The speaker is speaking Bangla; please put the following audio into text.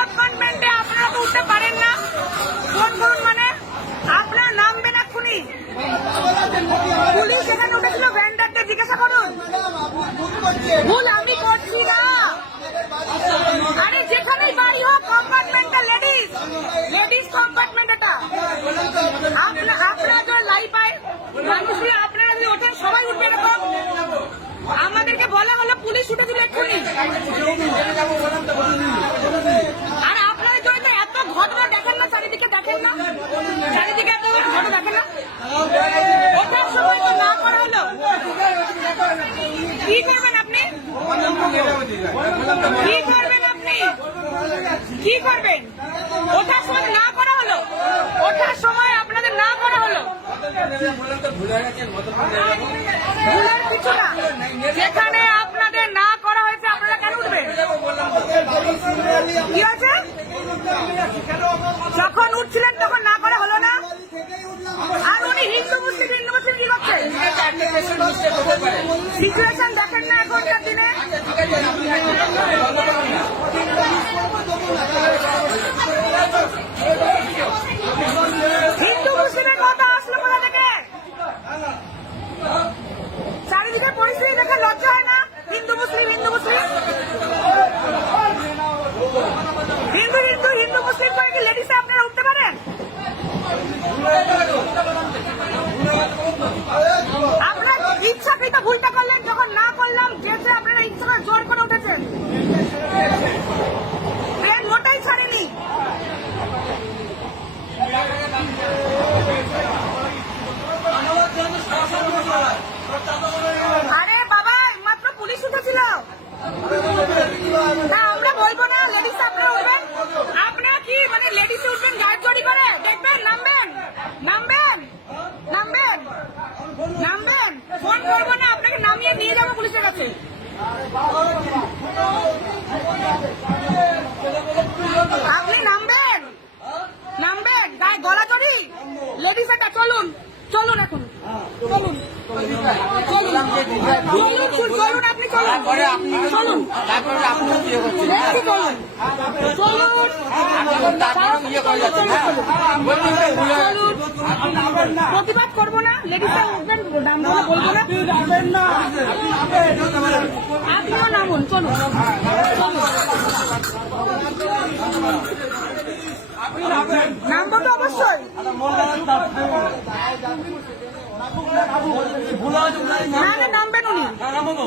কম্পার্টমেন্টে আপনারা উঠতে পারেন না। ফোন করুন মানে আপনারা নামবেন এক্ষুনি পুলিশ এখানে উঠেছিল ভ্যান্ডারকে জিজ্ঞাসা করুন। আরে যেখানেই বাড়ি হোক কম্পার্টমেন্টটা লেডিস লেডিস কম্পার্টমেন্ট এটা। আপনার তো লাই পায় মানুষগুলো আপনারা যদি ওঠেন, সবাই আমাদেরকে বলা হলো, পুলিশ উঠেছিল এক্ষুনি। ওঠার সময় তো না করা হলো। কি করবেন আপনি? কি করবেন আপনি? কি করবেন? ওঠার সময় না করা হলো। ওঠার সময় আপনাদের না করা হলো। ভুলের কিছু না। যেখানে সিচুয়েশন দেখেন ইচ্ছাকৃত ভুলটা করলেন, যখন না করলাম যেতে আপনারা ইচ্ছা জোর করে উঠেছেন। মাত্র পুলিশ উঠেছিল। না, আমরা বলব কি মানে লেডিস উঠবেন গায়ের করে? দেখবেন, নামবেন নামবেন নামবেন নামবেন। ফোন করব নামিয়ে নিয়ে যাব পুলিশের কাছে। আপনি নামবেন? নামবেন? গায়ে গলা জড়ি? লেডিস এটা চলুন। চলুন এখন। চলুন। চলুন। তারপরে আপনি চলুন। তারপরে আপনি ইয়ে করছেন। চলুন। চলুন। তারপরে ইয়ে করে যাচ্ছেন হ্যাঁ বলছেন যে ভুলে চলুন প্রতিবাদ করব না। লেডিসরা উঠবেন ডান বলে বলব না। আপনিও নামুন চলুন। নামবো তো অবশ্যই। না না